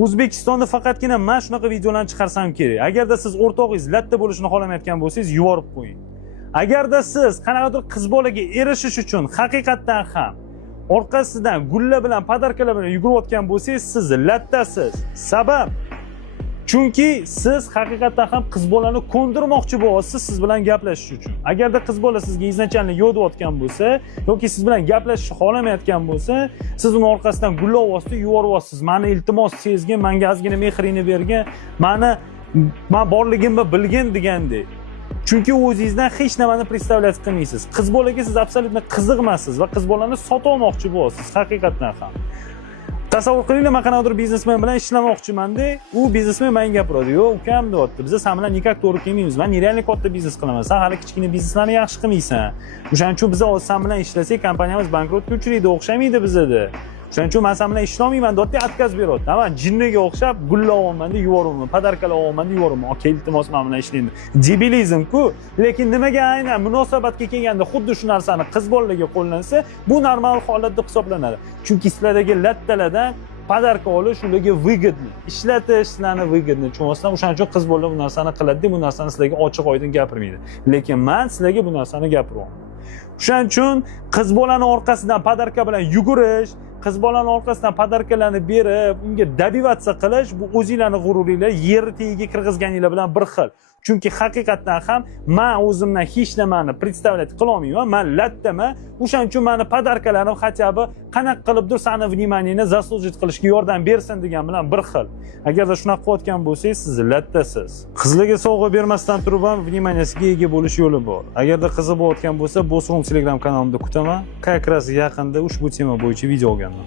O'zbekistonda faqatgina men shunaqa videolarni chiqarsam kerak. Agarda siz o'rtog'ingiz latta bo'lishini xohlamayotgan bo'lsangiz, yuborib qo'ying. Agarda siz qanaqadir qiz bolaga erishish uchun haqiqatdan ham orqasidan gulla bilan, podarkalar bilan yugurayotgan bo'lsangiz, siz lattasiz. Sabab chunki siz haqiqatdan ham qiz bolani ko'ndirmoqchi bo'lyapsiz siz bilan gaplashish uchun. Agarda qiz bola sizga izначально yo'dayotgan bo'lsa yoki siz bilan gaplashishni xohlamayotgan bo'lsa, siz uni orqasidan gulla ovozda yuboryapsiz. Meni iltimos sezgin, menga ozgina mehrini bergin, men borligimni bilgin degandek. Chunki o'zingizdan hech nimani представлять qilmaysiz. Qiz bolaga siz absolyutно qiziqmasiz va qiz bolani sotib olmoqchi bo'lyapsiz haqiqatdan ham. Tasavvur qilinglar, men qanaqadir biznesmen bilan ishlamoqchiman-da, u biznesmen menga gapiradi. "Yo'q, ukam", deyapti. "Biz sen bilan nikak to'g'ri kelmaymiz. Men nerealniy katta biznes qilaman. Sen hali kichkina bizneslarni yaxshi qilmaysan. O'shaning uchun biz sen bilan ishlasak, kompaniyamiz bankrotga uchraydi, o'xshamaydi bizda. O'shaning uchun men sen bilan ishlamayman", deyapti, отказ beryapti. Men jinniga o'xshab gulla olaman-da, yuboraman, podarkalar olaman-da, yuboraman. "Aka, iltimos, men bilan ishlaydi." Debilizm-ku. Lekin nimaga aynan munosabatga kelganda xuddi shu narsani qiz bolalarga qo'llansa, bu normal holat deb hisoblanadi. Chunki sizlardagi lattalardan podarka olish ularga выгодно. Ishlatish sizlarni выгодно. Tushunasizmi? O'shaning uchun qiz bolalar bu narsani qiladi, bu narsani sizlarga ochiq-oydin gapirmaydi. Lekin men sizlarga bu narsani gapiryapman. O'shaning uchun qiz bolani orqasidan podarka bilan yugurish, qiz bolani orqasidan podarkalarni berib, unga dabivatsa qilish, bu o'zingizlarning g'ururinglar, yerni tagiga kirgizganinglar bilan bir xil. Chunki haqiqatdan ham men o'zimdan hech nimani представлять qila olmayman. Men lattaman. O'shaning uchun meni podarkalarim хотя бы qanaqa qilibdir seni vnimaniyani заслужить qilishga yordam bersin degan bilan bir xil. Agarda shunaqa qilayotgan bo'lsangiz, siz lattasiz. Qizlarga sovg'a bermasdan turib ham vnimaniyasiga ega bo'lish yo'li bor. Agarda qizi bo'layotgan bo'lsa, Boss Room Telegram kanalimda kutaman. Как раз yaqinda ushbu tema bo'yicha video olganman.